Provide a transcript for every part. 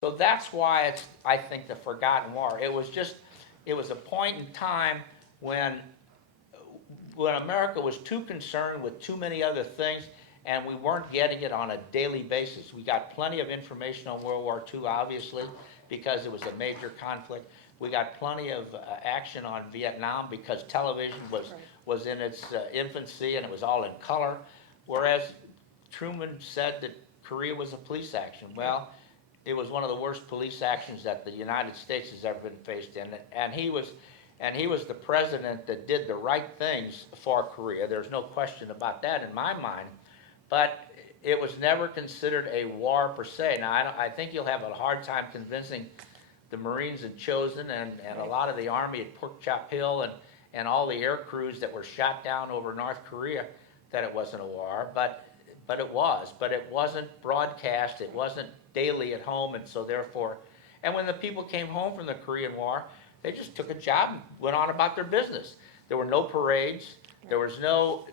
So that's why it's, I think, the forgotten war. It was a point in time when, America was too concerned with too many other things, and we weren't getting it on a daily basis. We got plenty of information on World War II, obviously, because it was a major conflict. We got plenty of action on Vietnam because television was in its infancy and it was all in color. Whereas Truman said that Korea was a police action. Well, it was one of the worst police actions that the United States has ever been faced in, and he was the president that did the right things for Korea. There's no question about that in my mind, but it was never considered a war per se. Now, I think you'll have a hard time convincing the Marines at Chosin and a lot of the Army at Pork Chop Hill and all the air crews that were shot down over North Korea that it wasn't a war, but it was. But it wasn't broadcast, it wasn't daily at home, and so therefore, and when the people came home from the Korean War, they just took a job and went on about their business. There were no parades, there was no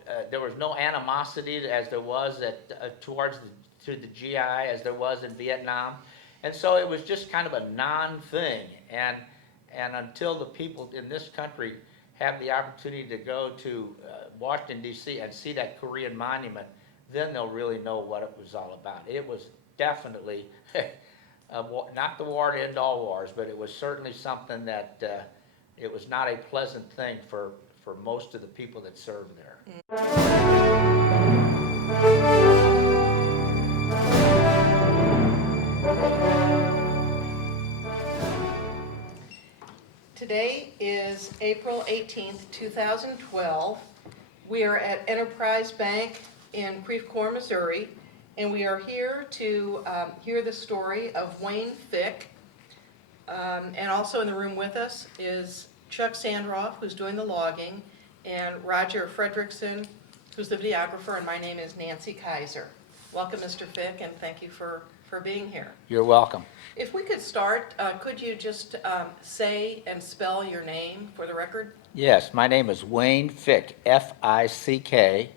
animosity as there was to the GI as there was in Vietnam. And so it was just kind of a non-thing, and until the people in this country have the opportunity to go to Washington, D.C. and see that Korean monument, then they'll really know what it was all about. It was definitely, not the war to end all wars, but it was certainly something that, it was not a pleasant thing for most of the people that served there. Today is April 18th, 2012. We are at Enterprise Bank in Creve, Missouri, and we are here to hear the story of Wayne Fick. And also in the room with us is Chuck Sandroff, who's doing the logging, and Roger Fredrickson, who's the videographer, and my name is Nancy Kaiser. Welcome, Mr. Fick, and thank you for being here. You're welcome. If we could start, could you just say and spell your name for the record? Yes, my name is Wayne Fick, F-I-C-K.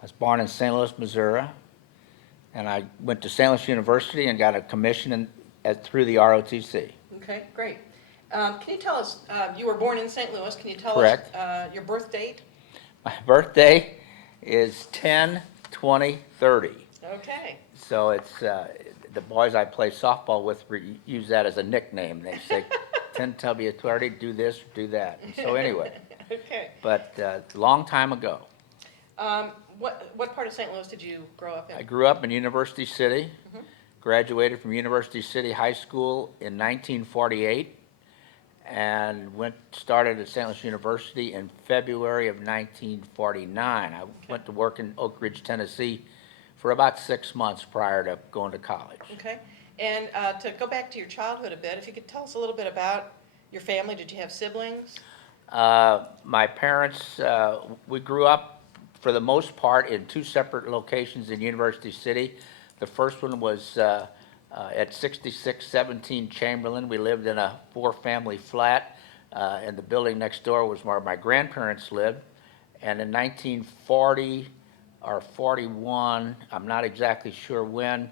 I was born in St. Louis, Missouri, and I went to St. Louis University and got a commission through the ROTC. Okay, great. Can you tell us, you were born in St. Louis, can you tell Correct. us your birth date? My birthday is 10/20/30. Okay. So it's, the boys I play softball with use that as a nickname. They say, 10/30, do this, do that. And so anyway, Okay. but long time ago. What part of St. Louis did you grow up in? I grew up in University City, graduated from University City High School in 1948, and started at St. Louis University in February of 1949. I went to work in Oak Ridge, Tennessee for about 6 months prior to going to college. Okay. And to go back to your childhood a bit, if you could tell us a little bit about your family. Did you have siblings? My parents, we grew up for the most part in two separate locations in University City. The first one was at 6617 Chamberlain. We lived in a four-family flat, and the building next door was where my grandparents lived. And in 1940 or 41, I'm not exactly sure when,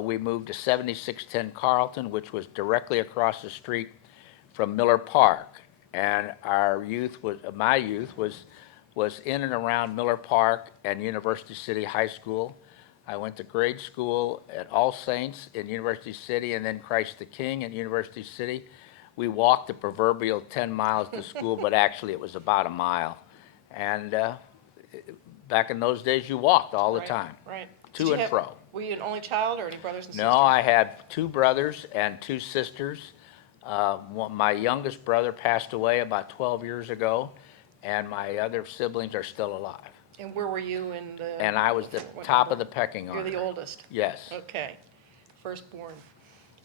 we moved to 7610 Carlton, which was directly across the street from Miller Park. And my youth was in and around Miller Park and University City High School. I went to grade school at All Saints in University City and then Christ the King in University City. We walked the proverbial 10 miles to school, but actually it was about a mile. And back in those days, you walked all the time, Right. to and fro. Were you an only child or any brothers and sisters? No, I had two brothers and two sisters. My youngest brother passed away about 12 years ago, and my other siblings are still alive. And where were you in the... And I was the top of the pecking order. You're the oldest? Yes. Okay. Firstborn.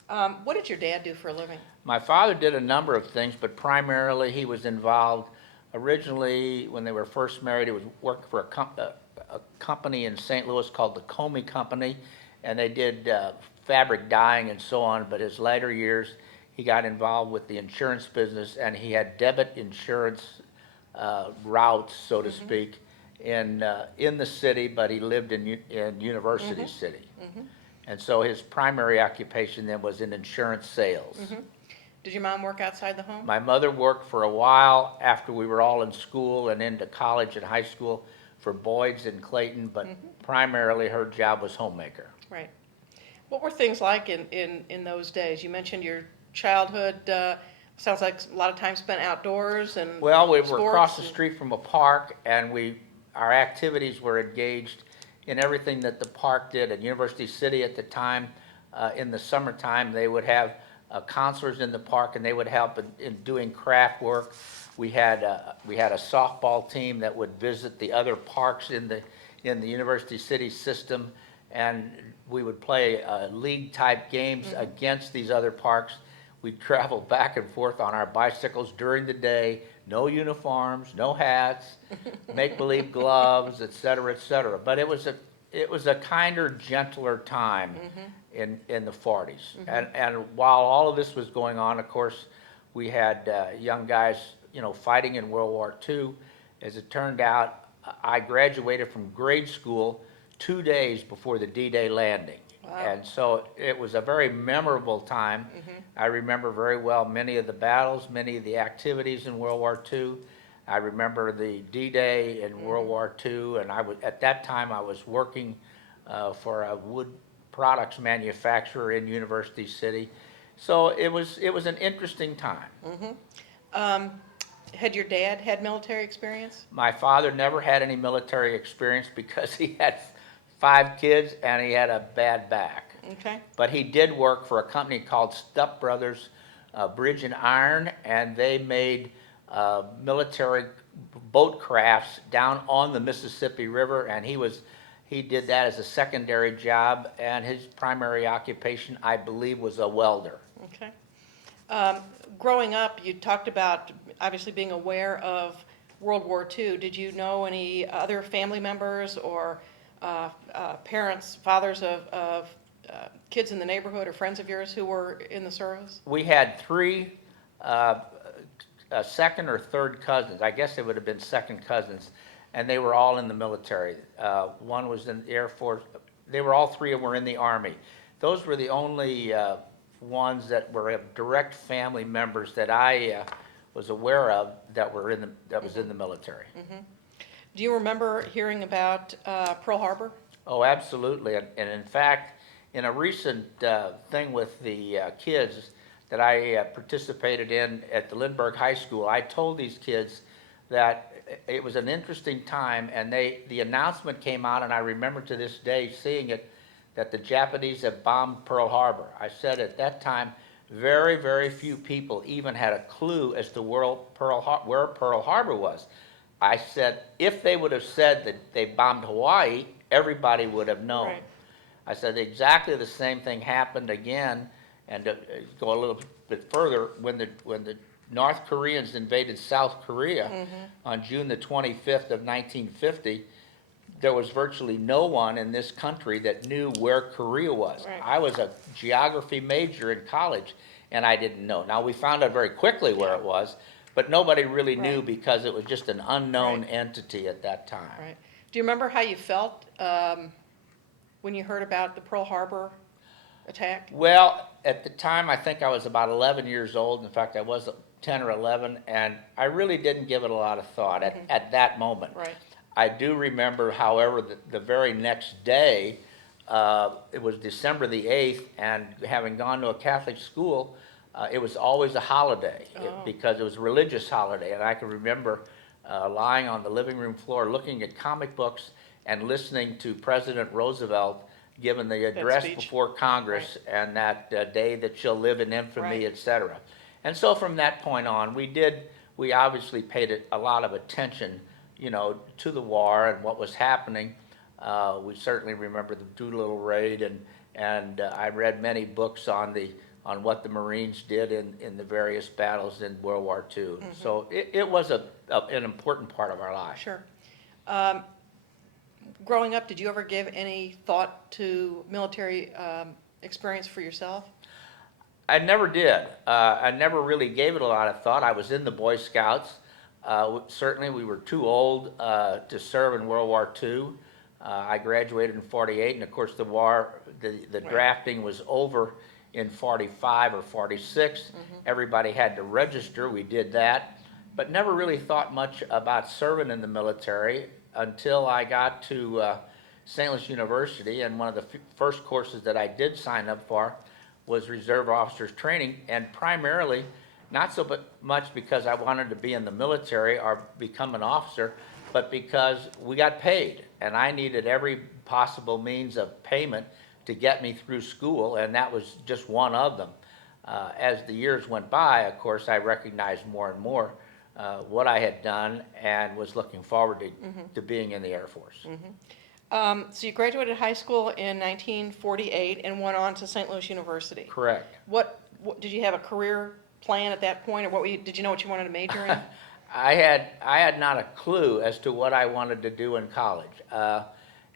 What did your dad do for a living? My father did a number of things, but primarily he was involved. Originally, when they were first married, he was working for a company in St. Louis called the Comey Company, and they did fabric dyeing and so on. But his later years, he got involved with the insurance business, and he had debit insurance routes, so to speak, in the city, but he lived in University City. And so his primary occupation then was in insurance sales. Did your mom work outside the home? My mother worked for a while after we were all in school and into college and high school for Boyd's in Clayton, but primarily her job was homemaker. Right. What were things like in those days? You mentioned your childhood, sounds like a lot of time spent outdoors and Well, we were sports across the and- street from a park, and our activities were engaged in everything that the park did. At University City at the time, in the summertime, they would have counselors in the park, and they would help in doing craft work. We had a softball team that would visit the other parks in the University City system, and we would play league-type games against these other parks. We'd travel back and forth on our bicycles during the day, no uniforms, no hats, make-believe gloves, et cetera, but it was a kinder, gentler time in the 40s. And while all of this was going on, of course, we had young guys, fighting in World War II. As it turned out, I graduated from grade school 2 days before the D-Day landing. Wow. And so it was a very memorable time. I remember very well many of the battles, many of the activities in World War II. I remember the D-Day in World War II, and at that time I was working for a wood products manufacturer in University City. So it was an interesting time. Had your dad had military experience? My father never had any military experience because he had 5 kids and he had a bad back. Okay. But he did work for a company called Stupp Brothers Bridge and Iron, and they made military boat crafts down on the Mississippi River, and he did that as a secondary job, and his primary occupation, I believe, was a welder. Okay. Growing up, you talked about obviously being aware of World War II. Did you know any other family members or parents, fathers of kids in the neighborhood or friends of yours who were in the service? We had 3 second or third cousins. I guess they would have been second cousins, and they were all in the military. One was in the Air Force. All 3 of them were in the Army. Those were the only ones that were direct family members that I was aware of that was in the military. Do you remember hearing about Pearl Harbor? Oh, absolutely. And in fact, in a recent thing with the kids that I participated in at the Lindbergh High School, I told these kids that it was an interesting time, and the announcement came out, and I remember to this day seeing it, that the Japanese had bombed Pearl Harbor. I said at that time, very, very few people even had a clue as to where Pearl Harbor was. I said, if they would have said that they bombed Hawaii, everybody would have known. Right. I said exactly the same thing happened again, and to go a little bit further, when the North Koreans invaded South Korea on June the 25th of 1950, there was virtually no one in this country that knew where Korea was. Right. I was a geography major in college, and I didn't know. Now, we found out very quickly where it was, but nobody really knew Right. because it was just an unknown Right. entity at that time. Right. Do you remember how you felt when you heard about the Pearl Harbor attack? Well, at the time, I think I was about 11 years old. In fact, I was 10 or 11, and I really didn't give it a lot of thought at that moment. Right. I do remember, however, the very next day, it was December the 8th, and having gone to a Catholic school, it was always a holiday because it was a religious holiday. And I can remember lying on the living room floor looking at comic books and listening to President Roosevelt giving the address speech. before Congress, and that day that she'll live in infamy, Right. et cetera. And so from that point on, we obviously paid a lot of attention, to the war and what was happening. We certainly remember the Doolittle raid, and I read many books on what the Marines did in the various battles in World War II. So it was an important part of our life. Sure. Growing up, did you ever give any thought to military experience for yourself? I never did. I never really gave it a lot of thought. I was in the Boy Scouts. Certainly we were too old to serve in World War II, I graduated in 48, and of course the war, the Right. drafting was over in 45 or 46. Everybody had to register, we did that, but never really thought much about serving in the military until I got to St. Louis University, and one of the first courses that I did sign up for was Reserve Officers Training, and primarily, not so much because I wanted to be in the military or become an officer, but because we got paid, and I needed every possible means of payment to get me through school, and that was just one of them. As the years went by, of course, I recognized more and more what I had done and was looking forward to being in the Air Force. So you graduated high school in 1948 and went on to St. Louis University. Correct. What did you have a career plan at that point, or did you know what you wanted to major in? I had not a clue as to what I wanted to do in college.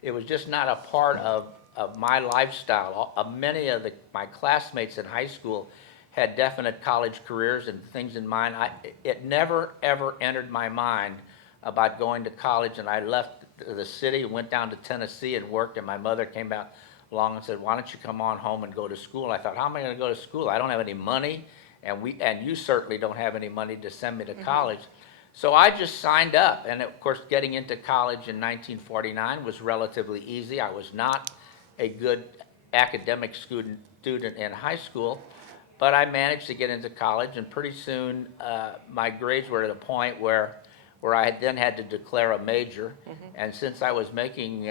It was just not a part of my lifestyle. Many of my classmates in high school had definite college careers and things in mind. It never, ever entered my mind about going to college, and I left the city and went down to Tennessee and worked, and my mother came out along and said, "Why don't you come on home and go to school?" I thought, how am I going to go to school? I don't have any money, and you certainly don't have any money to send me to college. So I just signed up, and of course getting into college in 1949 was relatively easy. I was not a good academic student in high school, but I managed to get into college, and pretty soon my grades were at a point where I then had to declare a major, and since I was making,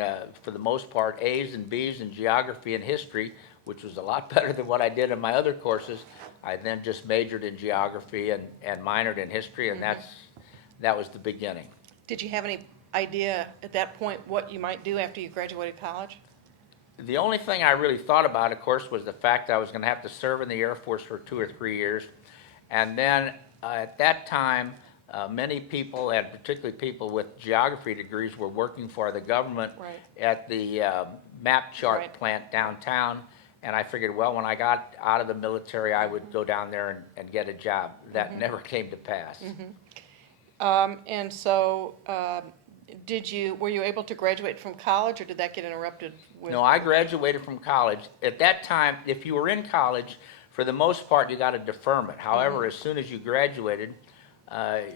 for the most part, A's and B's in geography and history, which was a lot better than what I did in my other courses, I then just majored in geography and minored in history, and that was the beginning. Did you have any idea at that point what you might do after you graduated college? The only thing I really thought about, of course, was the fact that I was going to have to serve in the Air Force for 2 or 3 years, and then at that time, many people, and particularly people with geography degrees, were working for the government at the map chart plant downtown, and I figured, well, when I got out of the military, I would go down there and get a job. That never came to pass. And so, were you able to graduate from college, or did that get interrupted with? No, I graduated from college. At that time, if you were in college, for the most part, you got a deferment. However, as soon as you graduated,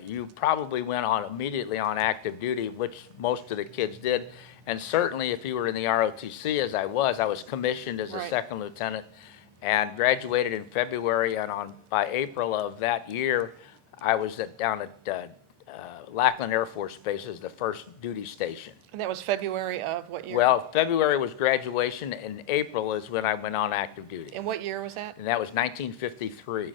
you probably went on immediately on active duty, which most of the kids did. And certainly if you were in the ROTC, as I was commissioned as a second lieutenant and graduated in February, and by April of that year, I was down at Lackland Air Force Base as the first duty station. And that was February of what year? Well, February was graduation, and April is when I went on active duty. And what year was that? And that was 1953.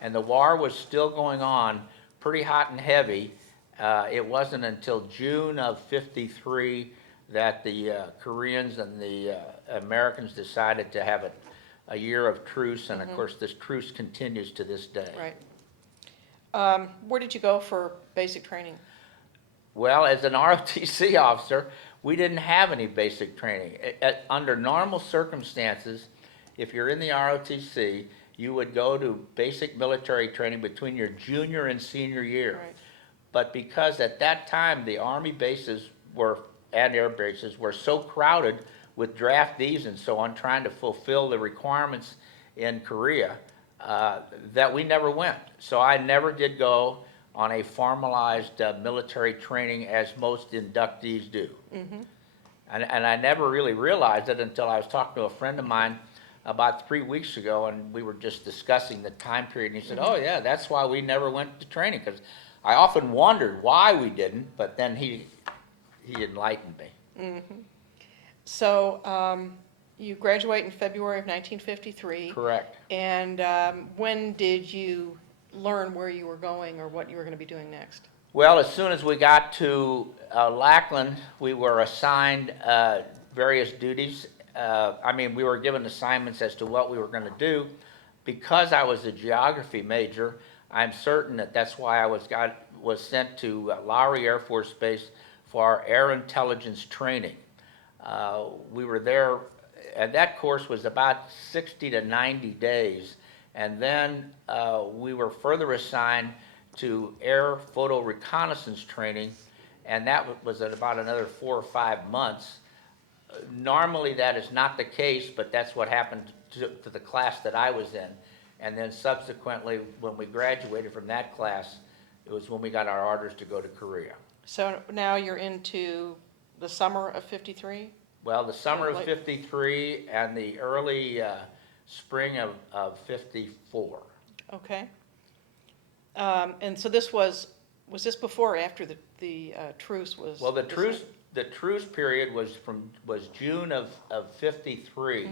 And the war was still going on, pretty hot and heavy. It wasn't until June of '53 that the Koreans and the Americans decided to have a year of truce, and of course this truce continues to this day. Right. Where did you go for basic training? Well, as an ROTC officer, we didn't have any basic training. Under normal circumstances, if you're in the ROTC, you would go to basic military training between your junior and senior year. Right. But because at that time the Army bases and air bases were so crowded with draftees and so on, trying to fulfill the requirements in Korea, that we never went. So I never did go on a formalized military training as most inductees do. And I never really realized it until I was talking to a friend of mine about 3 weeks ago, and we were just discussing the time period, and he said, "Oh yeah, that's why we never went to training," because I often wondered why we didn't, but then he enlightened me. So you graduate in February of 1953. Correct. And when did you learn where you were going or what you were going to be doing next? Well, as soon as we got to Lackland, we were assigned various duties. We were given assignments as to what we were going to do. Because I was a geography major, I'm certain that's why I was sent to Lowry Air Force Base for air intelligence training. We were there, and that course was about 60 to 90 days, and then we were further assigned to air photo reconnaissance training, and that was at about another 4 or 5 months. Normally, that is not the case, but that's what happened to the class that I was in. And then subsequently, when we graduated from that class, it was when we got our orders to go to Korea. So now you're into the summer of 53? Well, the summer of Like- 53 and the early spring of 54. Okay. And so this was this before or after the truce was? Well, the decided? truce period was June of 53.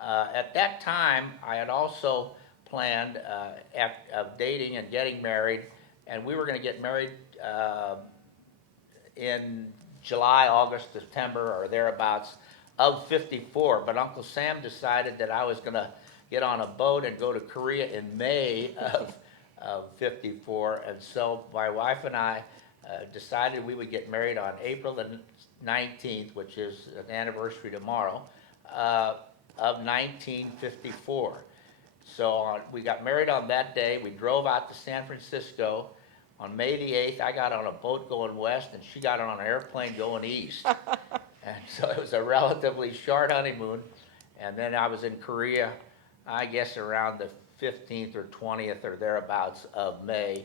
At that time, I had also planned of dating and getting married, and we were going to get married in July, August, September, or thereabouts of 54. But Uncle Sam decided that I was going to get on a boat and go to Korea in May of 54, and so my wife and I decided we would get married on April the 19th, which is an anniversary tomorrow, of 1954. So we got married on that day. We drove out to San Francisco. On May the 8th, I got on a boat going west, and she got on an airplane going east. And so it was a relatively short honeymoon. And then I was in Korea, I guess around the 15th or 20th or thereabouts of May,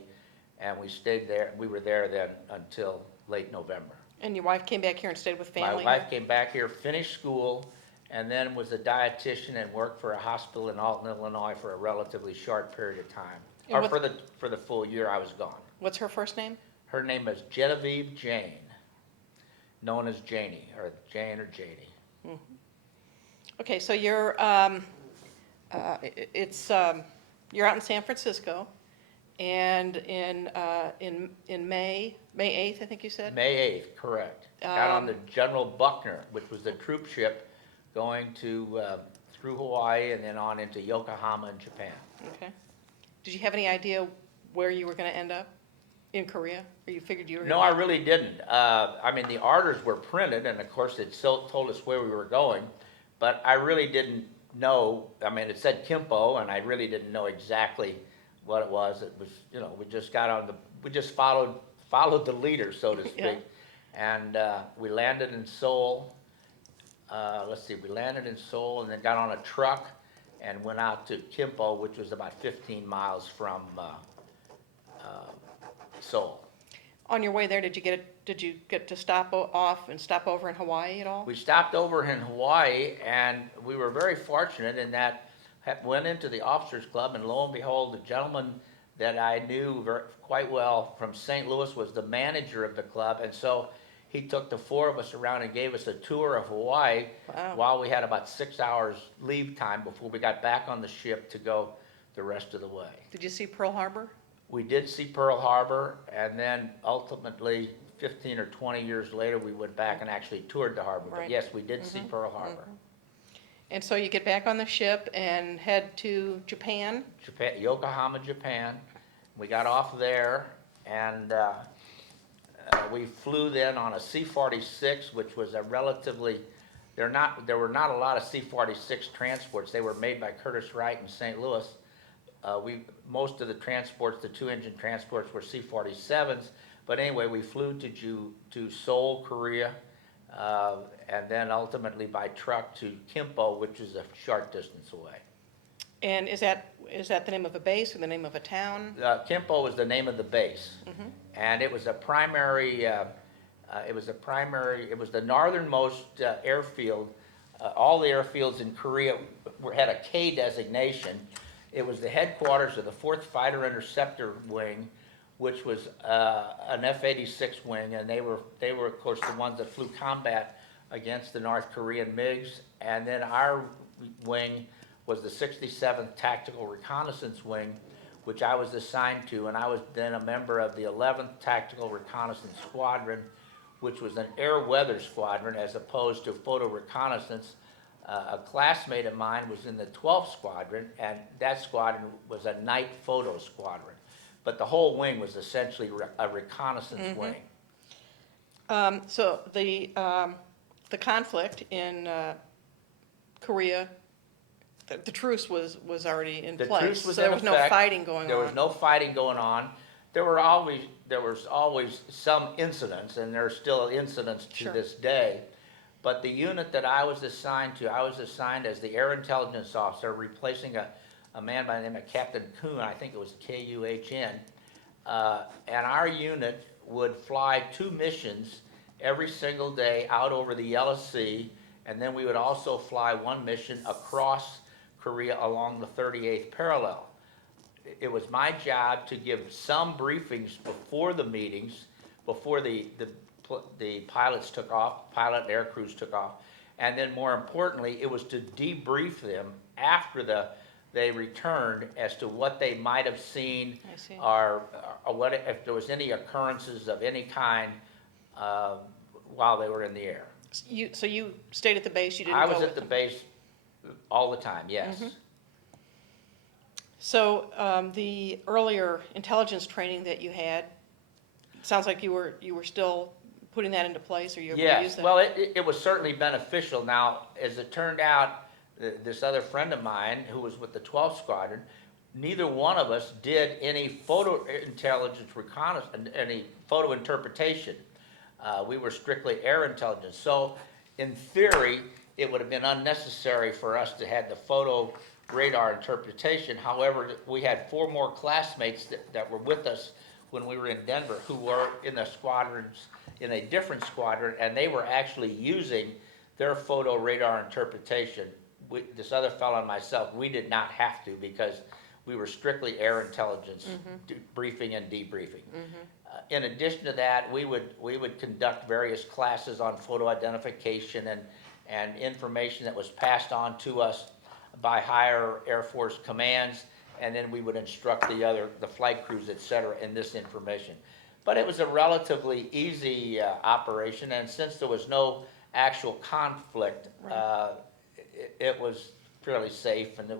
and we stayed there. We were there then until late November. And your wife came back here and stayed with family? My wife came back here, finished school, and then was a dietitian and worked for a hospital in Alton, Illinois for a relatively short period of time. And Or for the full year I was gone. What's her first name? Her name is Genevieve Jane, known as Janie, or Jane or Janie. Okay, so you're you're out in San Francisco, and in May 8th, I think you said? May 8th, correct. Got on the General Buckner, which was the troop ship going to through Hawaii and then on into Yokohama in Japan. Okay. Did you have any idea where you were going to end up in Korea, or you figured you were? No, I really didn't. I mean, the orders were printed, and of course, it still told us where we were going, but I really didn't know. I mean, it said Kimpo, and I really didn't know exactly what it was. It was, we just got on we just followed the leader, so to speak. Yeah. And we landed in Seoul. We landed in Seoul and then got on a truck and went out to Kimpo, which was about 15 miles from Seoul. On your way there, did you get to stop off and stop over in Hawaii at all? We stopped over in Hawaii, and we were very fortunate in that went into the officers club, and lo and behold, the gentleman that I knew quite well from St. Louis was the manager of the club, and so he took the four of us around and gave us a tour of Hawaii. Wow. While we had about 6 hours leave time before we got back on the ship to go the rest of the way. Did you see Pearl Harbor? We did see Pearl Harbor, and then ultimately 15 or 20 years later, we went back and actually toured the harbor. Right. But yes, we did see Pearl Harbor. And so you get back on the ship and head to Japan? Japan, Yokohama, Japan. We got off there, and we flew then on a C-46, which was a relatively, there were not a lot of C-46 transports. They were made by Curtiss Wright in St. Louis. Most of the transports, the two-engine transports, were C-47s. But anyway, we flew to Seoul, Korea, and then ultimately by truck to Kimpo, which is a short distance away. And is that the name of a base or the name of a town? Kimpo was the name of the base, and it was a primary. It was the northernmost airfield. All the airfields in Korea had a K designation. It was the headquarters of the 4th Fighter Interceptor Wing, which was an F-86 wing, and they were of course the ones that flew combat against the North Korean MiGs. And then our wing was the 67th Tactical Reconnaissance Wing, which I was assigned to, and I was then a member of the 11th Tactical Reconnaissance Squadron, which was an air weather squadron as opposed to photo reconnaissance. A classmate of mine was in the 12th Squadron, and that squadron was a night photo squadron. But the whole wing was essentially a reconnaissance wing. So the conflict in Korea, the truce was already in The place. truce was so there in was no effect. fighting going on. There was no fighting going on. there was always some incidents, and there are still incidents to Sure. this day. But the unit that I was assigned to, I was assigned as the air intelligence officer, replacing a man by the name of Captain Kuhn, I think it was Kuhn. And our unit would fly 2 missions every single day out over the Yellow Sea, and then we would also fly 1 mission across Korea along the 38th parallel. It was my job to give some briefings before the meetings, before the pilots took off, pilot and air crews took off, and then more importantly, it was to debrief them after they returned as to what they might have seen, I see. or what if there was any occurrences of any kind while they were in the air. So you stayed at the base, you didn't I go was with at the them? base all the time, yes. Mhm. So the earlier intelligence training that you had, sounds like you were still putting that into place, or you were able to use Yes, that? well, it was certainly beneficial. Now, as it turned out, this other friend of mine who was with the 12th Squadron, neither one of us did any photo intelligence reconnaissance, any photo interpretation. We were strictly air intelligence. So, in theory, it would have been unnecessary for us to have the photo radar interpretation. However, we had 4 more classmates that were with us when we were in Denver who were in the squadrons, in a different squadron, and they were actually using their photo radar interpretation. This other fellow and myself, we did not have to because we were strictly air intelligence briefing and debriefing. In addition to that, we would conduct various classes on photo identification and information that was passed on to us by higher Air Force commands, and then we would instruct the flight crews, et cetera, in this information. But it was a relatively easy operation, and since there was no actual conflict, Right. it was fairly safe, and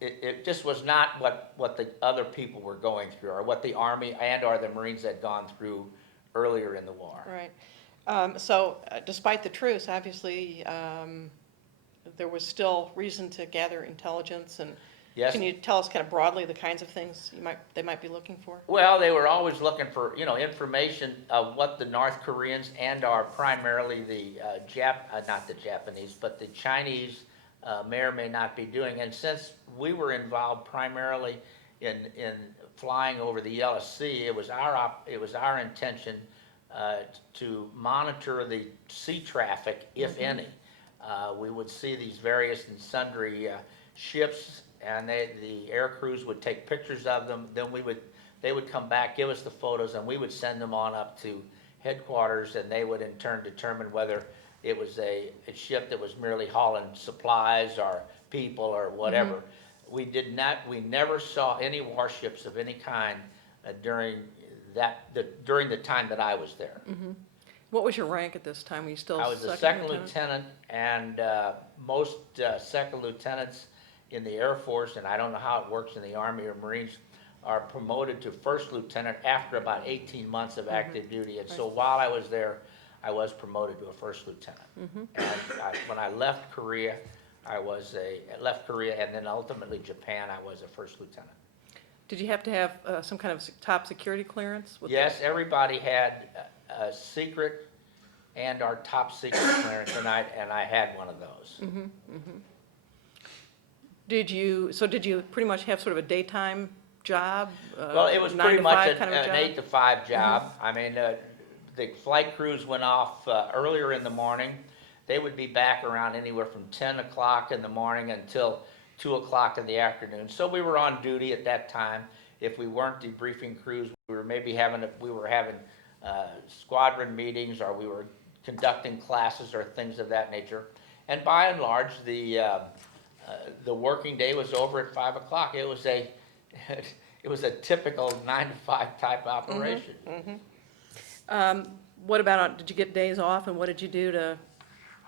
it just was not what the other people were going through, or what the Army or the Marines had gone through earlier in the war. Right. So despite the truce, obviously, there was still reason to gather intelligence, and Yes. can you tell us kind of broadly the kinds of things they might be looking for? Well, they were always looking for, information of what the North Koreans and are primarily the not the Japanese, but the Chinese may or may not be doing. And since we were involved primarily in flying over the Yellow Sea, it was our intention to monitor the sea traffic, if any. We would see these various and sundry ships, and the air crews would take pictures of them. Then they would come back, give us the photos, and we would send them on up to headquarters, and they would in turn determine whether it was a ship that was merely hauling supplies or people or whatever. We never saw any warships of any kind during the time that I was there. What was your rank at this time? Were you still I was a second lieutenant, and most second lieutenants in the Air Force, and I don't know how it works in the Army or Marines, are promoted to first lieutenant after about 18 months of active duty. And so while I was there, I was promoted to a first lieutenant. And when I left Korea, and then ultimately Japan, I was a first lieutenant. Did you have to have some kind of top security clearance? Yes, everybody had a secret and our top secret clearance, and I had one of those. Did you pretty much have sort of a daytime job? Well, it was 9 pretty to much 5 kind of a an job? 8 to 5 job. I mean, the flight crews went off earlier in the morning. They would be back around anywhere from 10 o'clock in the morning until 2 o'clock in the afternoon. So we were on duty at that time. If we weren't debriefing crews, we were having squadron meetings, or we were conducting classes or things of that nature. And by and large, the working day was over at 5 o'clock. It was a typical 9 to 5 type operation. What about, did you get days off, and what did you do to?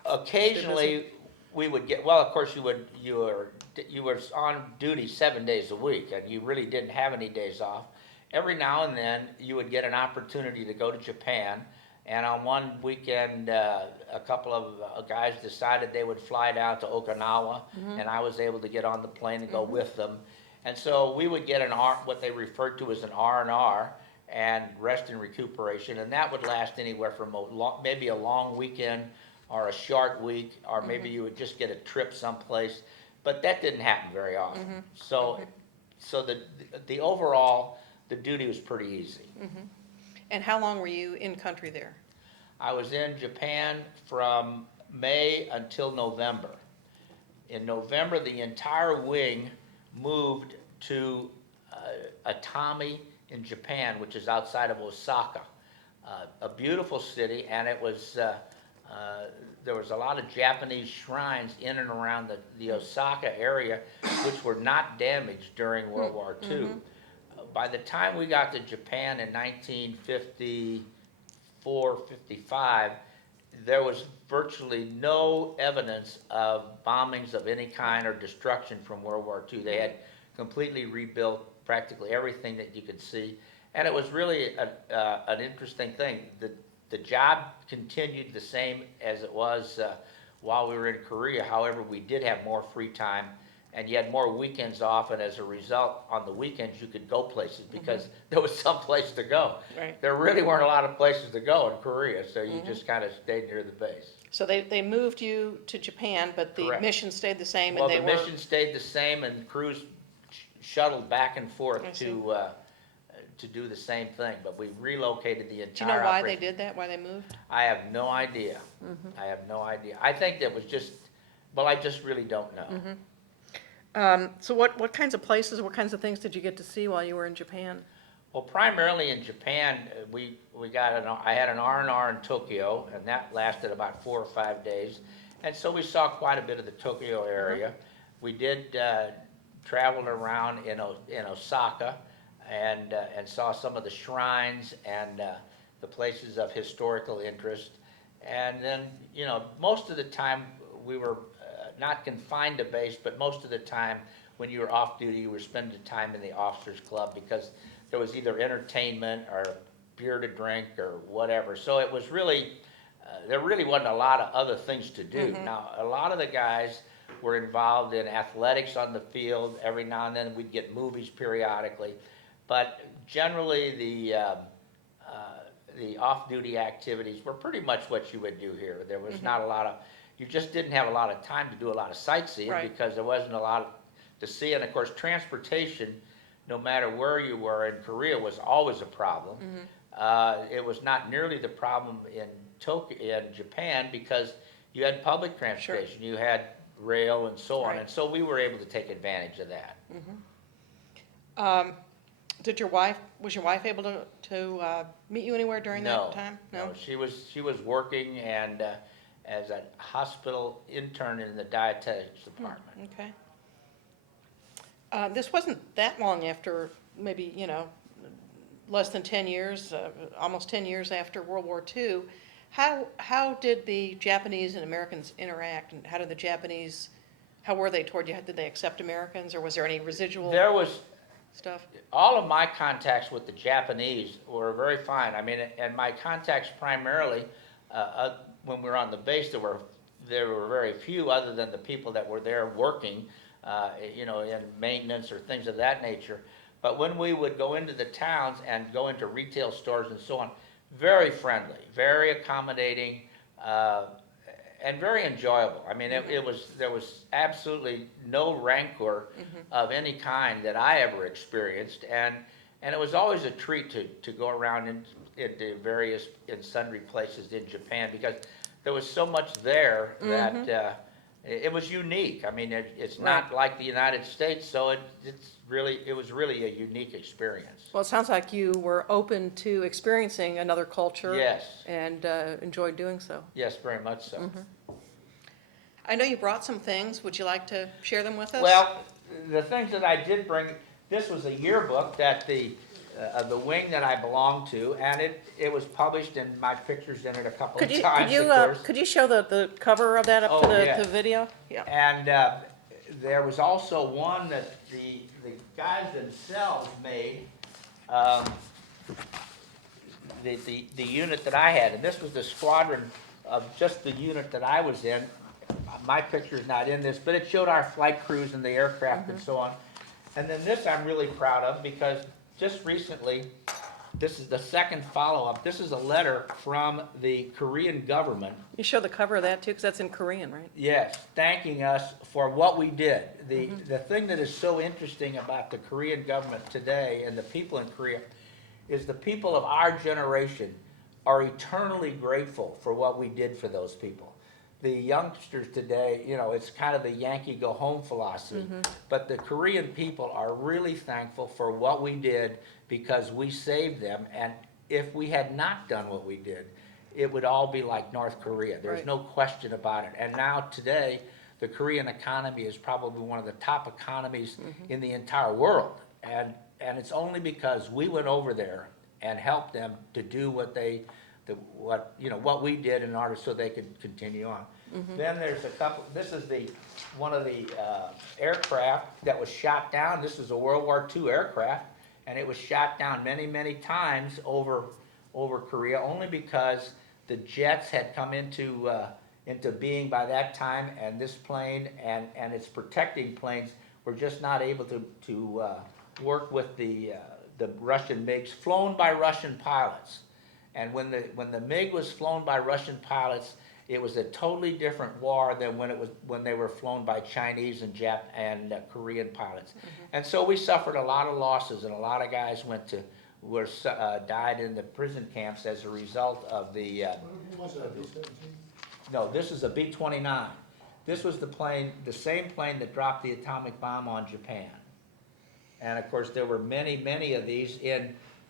Occasionally, we would get, well, of course, you were on duty 7 days a week, and you really didn't have any days off. Every now and then, you would get an opportunity to go to Japan, and on one weekend, a couple of guys decided they would fly down to Okinawa, and I was able to get on the plane and go with them. And so we would get an R, what they referred to as an R&R, and rest and recuperation, and that would last anywhere from maybe a long weekend or a short week, or maybe you would just get a trip someplace, but that didn't happen very often. So, so the overall, the duty was pretty easy. And how long were you in country there? I was in Japan from May until November. In November, the entire wing moved to Atami in Japan, which is outside of Osaka. A beautiful city, and it was, there was a lot of Japanese shrines in and around the Osaka area, which were not damaged during World War II. By the time we got to Japan in 1954, 55, there was virtually no evidence of bombings of any kind or destruction from World War II. They had completely rebuilt practically everything that you could see. And it was really an interesting thing. The job continued the same as it was while we were in Korea. However, we did have more free time, and you had more weekends off, and as a result, on the weekends, you could go places because there was some place to go. Right. There really weren't a lot of places to go in Korea, so you just kind of stayed near the base. So they moved you to Japan, but the Correct. mission stayed the same, Well, and they the were... mission stayed the same, and crews shuttled back and forth I see. to do the same thing, but we relocated the entire Do you know why they operation. did that, why they moved? I have no idea. I have no idea. I think that was just, well, I just really don't know. So what kinds of places, what kinds of things did you get to see while you were in Japan? Well, primarily in Japan, we got I had an R&R in Tokyo, and that lasted about 4 or 5 days. And so we saw quite a bit of the Tokyo area. We did travel around in Osaka and saw some of the shrines and the places of historical interest. And then, you know, most of the time we were not confined to base, but most of the time when you were off duty, you were spending time in the officers' club because there was either entertainment or beer to drink or whatever. So it was really, there really wasn't a lot of other things to do. Now, a lot of the guys were involved in athletics on the field. Every now and then we'd get movies periodically. But generally the off-duty activities were pretty much what you would do here. There was not a lot of, you just didn't have a lot of time to do a lot of sightseeing because there wasn't a lot to see. And of course, transportation, no matter where you were in Korea, was always a problem. It was not nearly the problem in Japan because you had public transportation, you had rail and so on, and so we were able to take advantage of that. Was your wife able to meet you anywhere during that time? No, she was working and as a hospital intern in the dietetics department. Okay. This wasn't that long after, maybe, you know, less than 10 years, almost 10 years after World War II. How did the Japanese and Americans interact, and how did the Japanese, how were they toward you? Did they accept Americans, or was there any residual There was, stuff? all of my contacts with the Japanese were very fine. I mean, and my contacts primarily, when we were on the base, there were very few other than the people that were there working, you know, in maintenance or things of that nature. But when we would go into the towns and go into retail stores and so on, very friendly, very accommodating, and very enjoyable. I mean, there was absolutely no rancor of any kind that I ever experienced, and it was always a treat to go around into various and sundry places in Japan because there was so much there that it was unique. I mean, it's not like the United States, so it was really a unique experience. Well, it sounds like you were open to experiencing another culture. Yes. And enjoyed doing so. Yes, very much so. I know you brought some things. Would you like to share them with us? Well, the things that I did bring, this was a yearbook that of the wing that I belonged to, and it was published, and my picture's in it a couple of times, of course. Could you show the cover of that up to the video? Yeah. And there was also one that the guys themselves made, the unit that I had, and this was the squadron of just the unit that I was in. My picture's not in this, but it showed our flight crews and the aircraft and so on. And then this I'm really proud of because just recently, this is the second follow-up. This is a letter from the Korean government. You show the cover of that too, because that's in Korean, right? Yes, thanking us for what we did. The thing that is so interesting about the Korean government today and the people in Korea is the people of our generation are eternally grateful for what we did for those people. The youngsters today, you know, it's kind of the Yankee go home philosophy, but the Korean people are really thankful for what we did because we saved them, and if we had not done what we did, it would all be like North Korea. There's Right. no question about it. And now today, the Korean economy is probably one of the top economies in the entire world. And it's only because we went over there and helped them to do what we did in order so they could continue on. Then there's a couple, this is one of the aircraft that was shot down. This is a World War II aircraft, and it was shot down many, many times over Korea, only because the jets had come into being by that time, and this plane and its protecting planes were just not able to work with the Russian MiGs flown by Russian pilots. And when the MiG was flown by Russian pilots, it was a totally different war than when they were flown by Chinese and Korean pilots. And so we suffered a lot of losses, and a lot of guys died in the prison camps as a result of the. No, this is a B-29. This was the same plane that dropped the atomic bomb on Japan. And of course, there were many, many of these.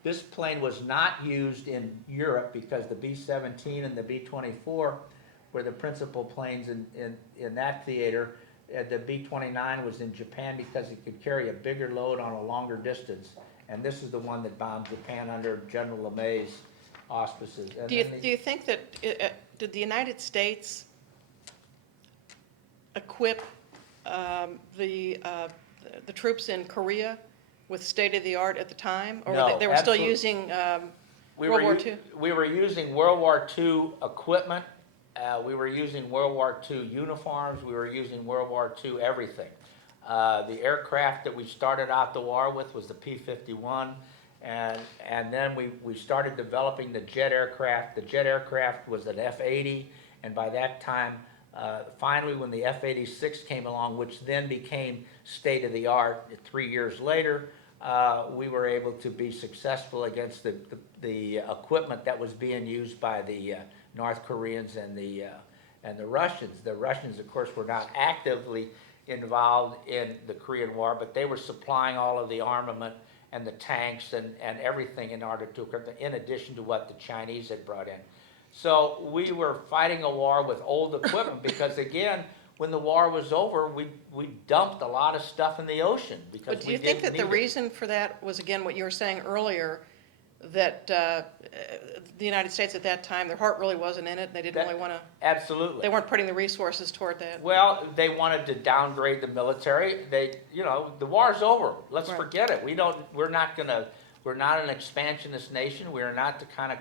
This plane was not used in Europe because the B-17 and the B-24 were the principal planes in that theater. The B-29 was in Japan because it could carry a bigger load on a longer distance. And this is the one that bombed Japan under General LeMay's auspices. And Do you think that, did the United States equip the troops in Korea with state-of-the-art at the time? Or No, they were still absolutely. using We World were War u- II? We were using World War II equipment. We were using World War II uniforms. We were using World War II everything. The aircraft that we started out the war with was the P-51, and then we started developing the jet aircraft. The jet aircraft was an F-80, and by that time, finally when the F-86 came along, which then became state-of-the-art 3 years later, we were able to be successful against the equipment that was being used by the North Koreans and the Russians. The Russians, of course, were not actively involved in the Korean War, but they were supplying all of the armament and the tanks and everything in addition to what the Chinese had brought in. So we were fighting a war with old equipment because, again, when the war was over, we dumped a lot of stuff in the ocean because But do you think that the reason for that was, again, what you were saying earlier, that the United States at that time, their heart really wasn't in it, they didn't really want to, Absolutely. they weren't putting the resources toward that? Well, they wanted to downgrade the military. The war's over. Let's Right. forget it. We're not an expansionist nation. We are not the kind of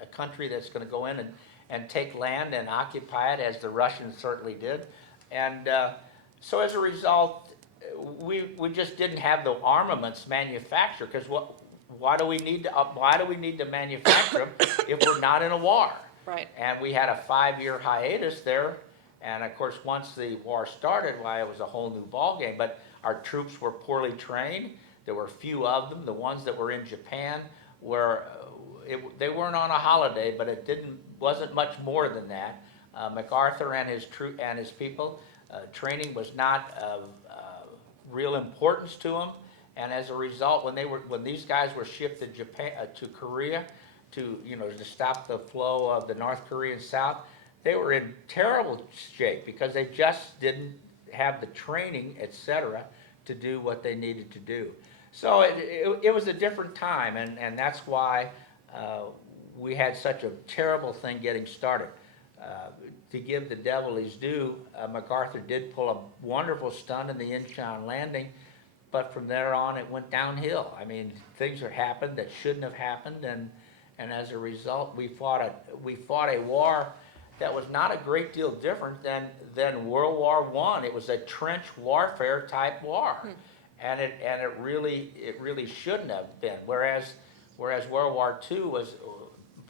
a country that's gonna go in and take land and occupy it as the Russians certainly did. And so as a result, we just didn't have the armaments manufactured, because why do we need to manufacture them if we're not in a war? Right. And we had a 5-year hiatus there, and of course, once the war started, it was a whole new ballgame. But our troops were poorly trained. There were few of them. The ones that were in Japan they weren't on a holiday, but wasn't much more than that. MacArthur and his people, training was not of real importance to them. And as a result, when these guys were shipped to Korea to stop the flow of the North Korean South, they were in terrible shape because they just didn't have the training, etc., to do what they needed to do. So it was a different time, and that's why we had such a terrible thing getting started. To give the devil his due, MacArthur did pull a wonderful stunt in the Incheon landing, but from there on it went downhill. I mean, things happened that shouldn't have happened, and as a result, we fought a war that was not a great deal different than World War I. It was a trench warfare type war. and it really shouldn't have been. Whereas World War II was,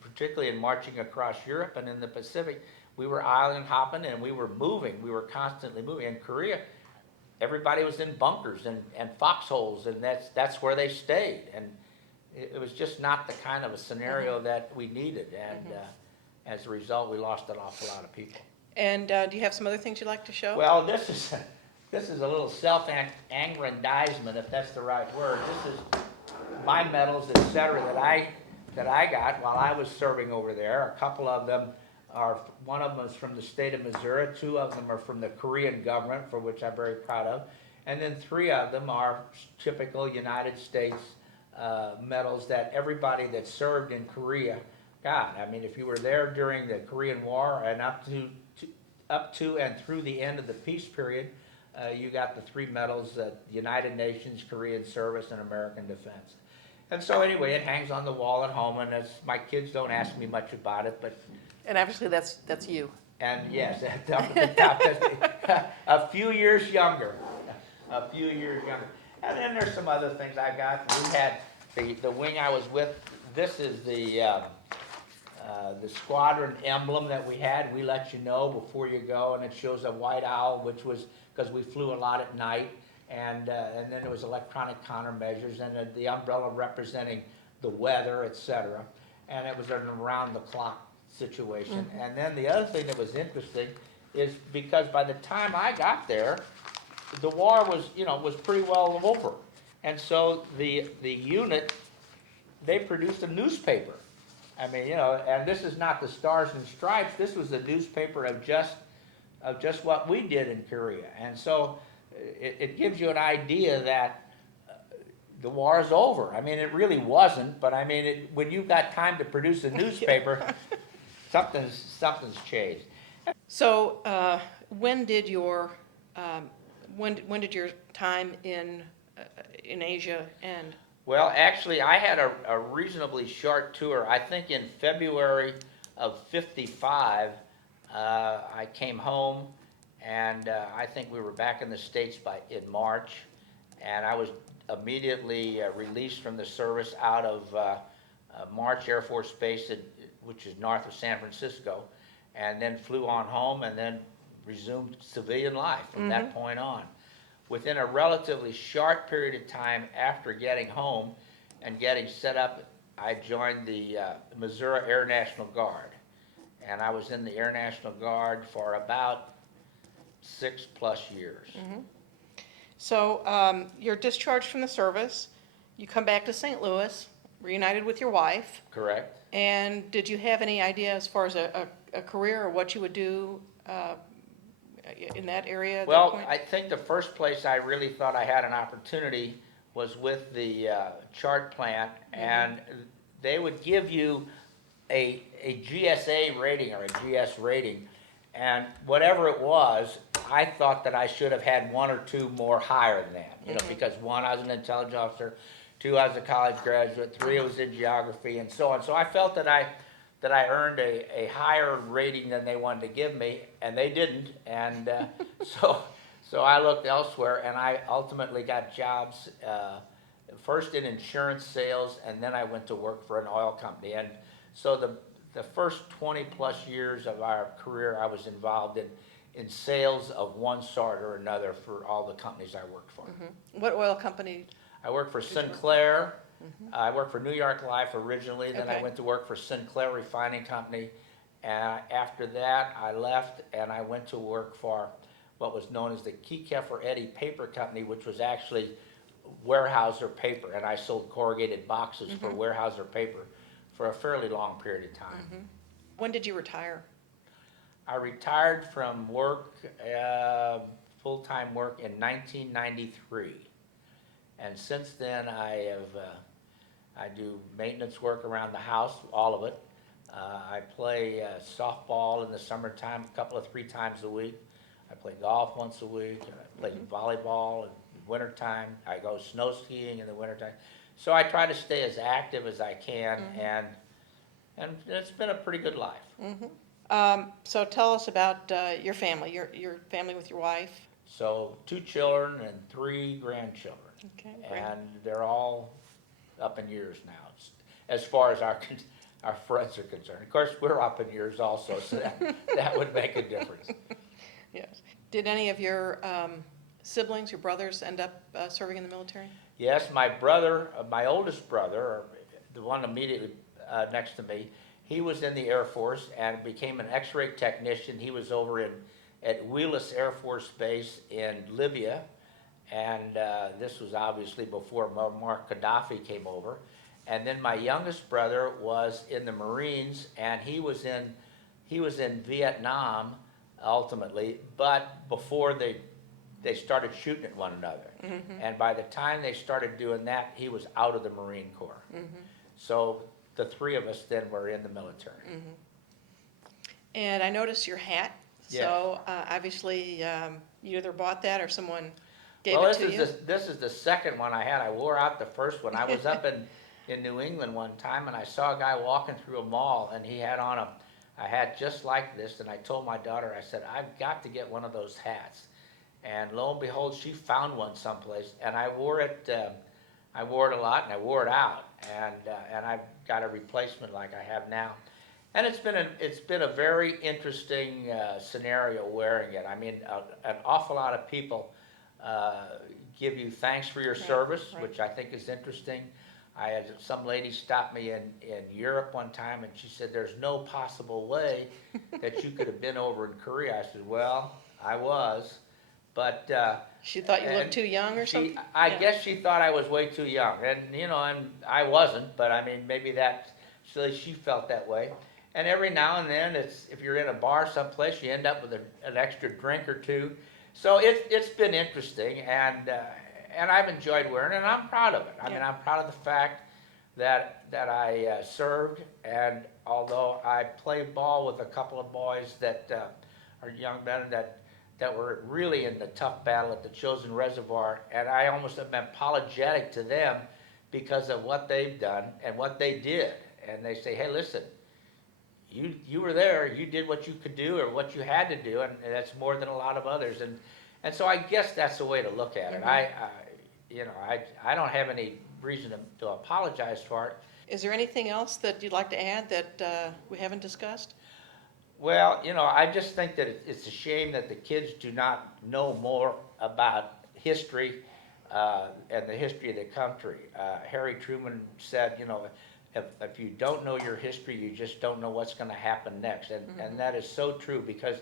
particularly in marching across Europe and in the Pacific, we were island hopping and we were moving. We were constantly moving. In Korea, everybody was in bunkers and foxholes, and that's where they stayed. And it was just not the kind of a scenario that we needed. And as a result, we lost an awful lot of people. And do you have some other things you'd like to show? Well, this is a little self-aggrandizement, if that's the right word. This is my medals, et cetera, that I got while I was serving over there. A couple of them are, one of them is from the state of Missouri, two of them are from the Korean government, for which I'm very proud of, and then three of them are typical United States medals that everybody that served in Korea got. I mean, if you were there during the Korean War and up to and through the end of the peace period, you got the three medals: the United Nations, Korean Service, and American Defense. And so anyway, it hangs on the wall at home, and my kids don't ask me much about it, but. And obviously that's you. And yes, up at the top, a few years younger, a few years younger. And then there's some other things I got. We had the wing I was with. This is the squadron emblem that we had. We let you know before you go, and it shows a white owl, which was because we flew a lot at night. And then there was electronic countermeasures, and the umbrella representing the weather, etc. And it was an around-the-clock situation. And then the other thing that was interesting is because by the time I got there, the war was pretty well over. And so the unit, they produced a newspaper. I mean, and this is not the Stars and Stripes. This was a newspaper of just what we did in Korea. And so it gives you an idea that the war is over. I mean, it really wasn't, but I mean, when you've got time to produce a newspaper, something's changed. So when did your time in Asia end? Well, actually, I had a reasonably short tour. I think in February of '55, I came home, and I think we were back in the States in March, and I was immediately released from the service out of March Air Force Base, which is north of San Francisco, and then flew on home and then resumed civilian life from that point on. Within a relatively short period of time after getting home and getting set up, I joined the Missouri Air National Guard. And I was in the Air National Guard for about 6+ years. So you're discharged from the service. You come back to St. Louis, reunited with your wife. Correct. And did you have any idea as far as a career or what you would do in that area at that point? I think the first place I really thought I had an opportunity was with the chart plant, and they would give you a GSA rating or a GS rating, and whatever it was, I thought that I should have had one or two more higher than that, because one, I was an intelligence officer, two, I was a college graduate, three, I was in geography, and so on. So I felt that I earned a higher rating than they wanted to give me, and they didn't, and so I looked elsewhere, and I ultimately got jobs, first in insurance sales, and then I went to work for an oil company. And so the first 20+ years of our career, I was involved in sales of one sort or another for all the companies I worked for. What oil company? I worked for Sinclair. I worked for New York Life originally, then I went to work for Sinclair Refining Company, and after that I left and I went to work for what was known as the Kaiser Eddy Paper Company, which was actually Weyerhaeuser paper, and I sold corrugated boxes for Weyerhaeuser paper for a fairly long period of time. When did you retire? I retired from work, full-time work, in 1993, and since then I do maintenance work around the house, all of it. I play softball in the summertime, a couple of 3 times a week. I play golf once a week. I play volleyball in the wintertime. I go snow skiing in the wintertime. So I try to stay as active as I can, and it's been a pretty good life. So tell us about your family, your family with your wife. So 2 children and 3 grandchildren. Okay, great. and they're all up in years now, as far as our friends are concerned. Of course, we're up in years also, so that would make a difference. Yes. Did any of your siblings, your brothers, end up serving in the military? Yes, my brother, my oldest brother, or the one immediately next to me, he was in the Air Force and became an X-ray technician. He was over at Wheelus Air Force Base in Libya, and this was obviously before Muammar Gaddafi came over. And then my youngest brother was in the Marines, and he was in Vietnam ultimately, but before they started shooting at one another. Mm-hmm. And by the time they started doing that, he was out of the Marine Corps. Mm-hmm. So the three of us then were in the military. Mm-hmm. And I noticed your hat. Yes. So obviously you either bought that or someone gave Well, it to you. this is the second one I had. I wore out the first one. I was up in New England one time, and I saw a guy walking through a mall, and he had on a hat just like this, and I told my daughter, I said, I've got to get one of those hats. And lo and behold, she found one someplace, and I wore it a lot, and I wore it out, and I've got a replacement like I have now. And it's been a very interesting scenario wearing it. I mean, an awful lot of people give you thanks for your service, right. which I think is interesting. I had some lady stop me in Europe one time, and she said, there's no possible way that you could have been over in Korea. I said, well, I was, but... She thought you looked too young or something? I guess she thought I was way too young, and and I wasn't, but I mean, maybe she felt that way. And every now and then, if you're in a bar someplace, you end up with an extra drink or two. So it's been interesting, and I've enjoyed wearing it, and I'm proud of it. I mean, I'm proud of the fact that I served, and although I played ball with a couple of boys that are young men that were really in the tough battle at the Chosin Reservoir, and I almost have been apologetic to them because of what they've done and what they did. And they say, hey, listen, you were there, you did what you could do or what you had to do, and that's more than a lot of others. And so I guess that's the way to look at it. Mm-hmm. I don't have any reason to apologize for it. Is there anything else that you'd like to add that we haven't discussed? Well, I just think that it's a shame that the kids do not know more about history and the history of the country. Harry Truman said, if you don't know your history, you just don't know what's going to happen next. And that is so true, because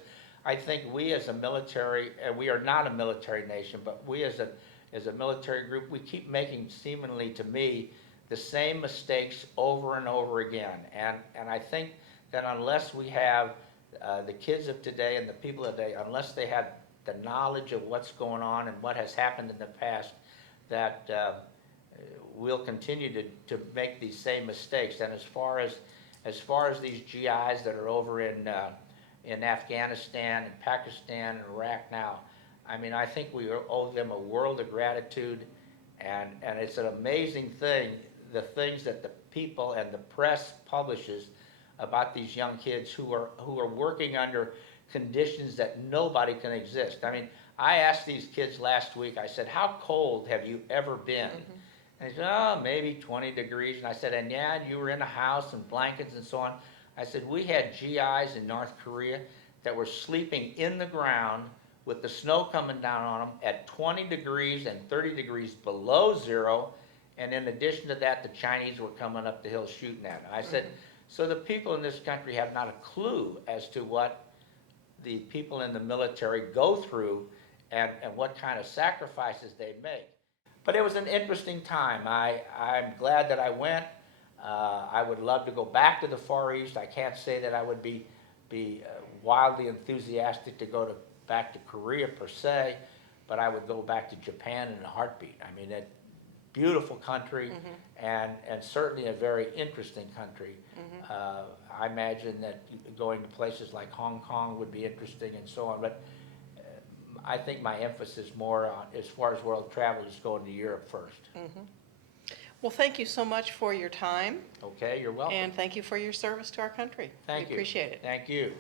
I think we as a military, and we are not a military nation, but we as a military group, we keep making, seemingly to me, the same mistakes over and over again. And I think that unless we have the kids of today and the people of today, unless they have the knowledge of what's going on and what has happened in the past, that we'll continue to make these same mistakes. And as far as these GIs that are over in Afghanistan and Pakistan and Iraq now, I mean, I think we owe them a world of gratitude, and it's an amazing thing, the things that the people and the press publishes about these young kids who are working under conditions that nobody can exist. I mean, I asked these kids last week, I said, how cold have you ever been? And they said, oh, maybe 20 degrees. And I said, and yeah, you were in a house and blankets and so on. I said, we had GIs in North Korea that were sleeping in the ground with the snow coming down on them at 20 degrees and 30 degrees below zero. And in addition to that, the Chinese were coming up the hill shooting at them. I said, so the people in this country have not a clue as to what the people in the military go through and what kind of sacrifices they make. But it was an interesting time. I'm glad that I went. I would love to go back to the Far East. I can't say that I would be wildly enthusiastic to go back to Korea per se, but I would go back to Japan in a heartbeat. I mean, beautiful country, and certainly a very interesting country. I imagine that going to places like Hong Kong would be interesting and so on, but I think my emphasis more on, as far as world travel, is going to Europe first. Well, thank you so much for your time, Okay, you're welcome. and thank you for your service to our country. Thank We you. appreciate it. Thank you.